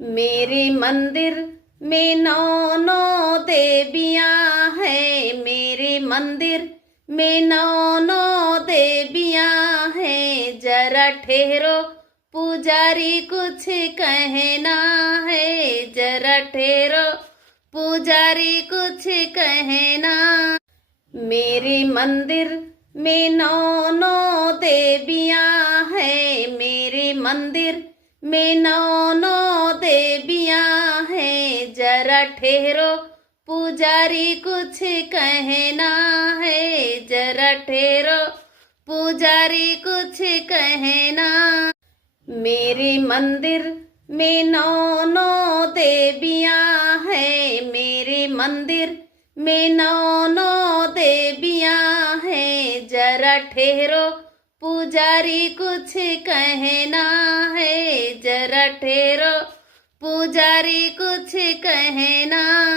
मेरे मंदिर में नौ नौ देवियां हैं। मेरे मंदिर में नौ नौ देवियां हैं। जरा ठहरो पुजारी कुछ कहना है। जरा ठहरो पुजारी कुछ कहना। मेरे मंदिर में नौ नौ देवियां हैं। मेरे मंदिर में नौ नौ देवियां हैं। जरा ठहरो पुजारी कुछ कहना है। जरा ठहरो पुजारी कुछ कहना। मेरे मंदिर में नौ नौ देवियां हैं। मेरे मंदिर में नौ नौ देवियां हैं। जरा ठहरो पुजारी कुछ कहना है। जरा ठहरो पुजारी कुछ कहना।